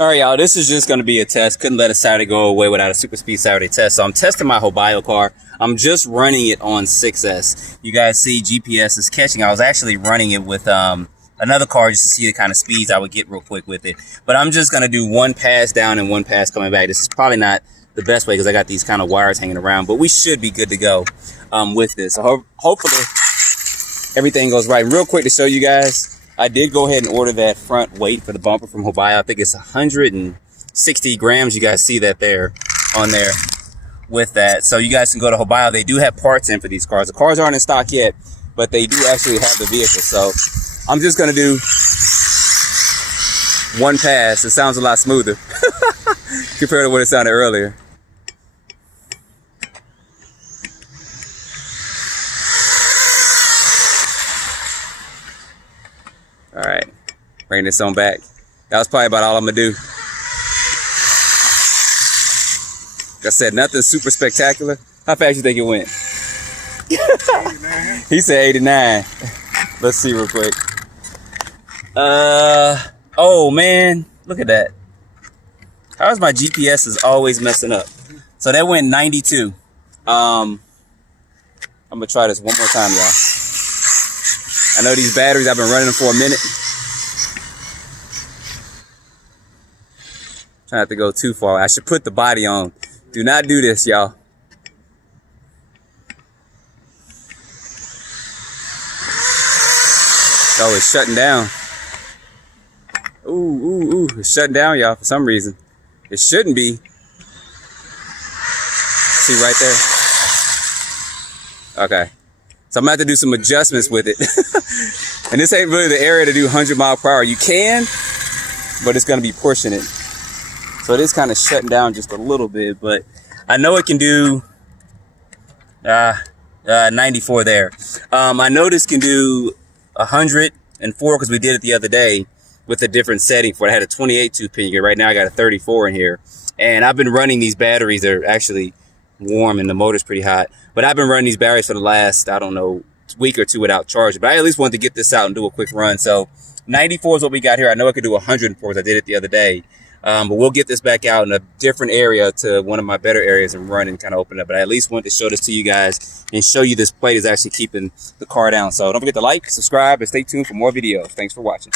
All right, y'all, this is just going to be a test. Couldn't let a Saturday go away without a Super Speed Saturday test. So I'm testing my Hobayo car. I'm just running it on 6S. You guys see GPS is catching. I was actually running it with another car just to see the kind of speeds I would get real quick with it. But I'm just going to do one pass down and one pass coming back. This is probably not the best way because I got these kind of wires hanging around. But we should be good to go with this. So hopefully everything goes right. And real quick to show you guys, I did go ahead and order that front weight for the bumper from Hobayo. I think it's 160 grams. You guys see that there on there with that. So you guys can go to Hobayo. They do have parts in for these cars. The cars aren't in stock yet, but they do actually have the vehicle. So I'm just going to do one pass. It sounds a lot smoother compared to what it sounded earlier. All right, bring this on back. That was probably about all I'm gonna do. Like I said, nothing super spectacular. How fast you think it went? 89. He said 89. Let's see real quick. Oh man, look at that. How's my GPS is always messing up? So that went 92. I'm gonna try this one more time, y'all. I know these batteries, I've been running them for a minute. Trying not to go too far. I should put the body on. Do not do this, y'all. Oh, it's shutting down. Ooh, it's shutting down, y'all, for some reason. It shouldn't be. See right there? Okay. So I'm gonna have to do some adjustments with it. And this ain't really the area to do 100 mile per hour. You can, but it's gonna be pushing it. So it is kind of shutting down just a little bit, but I know it can do 94 there. I know this can do 104 because we did it the other day with a different setting for it. I had a 28 tooth pin here. Right now I got a 34 in here. And I've been running these batteries. They're actually warm and the motor's pretty hot. But I've been running these batteries for the last, I don't know, week or two without charging. But I at least wanted to get this out and do a quick run. So 94 is what we got here. I know I could do 104 because I did it the other day. But we'll get this back out in a different area to one of my better areas and run and kind of open it up. But I at least want to show this to you guys and show you this plate is actually keeping the car down. So don't forget to like, subscribe, and stay tuned for more videos. Thanks for watching.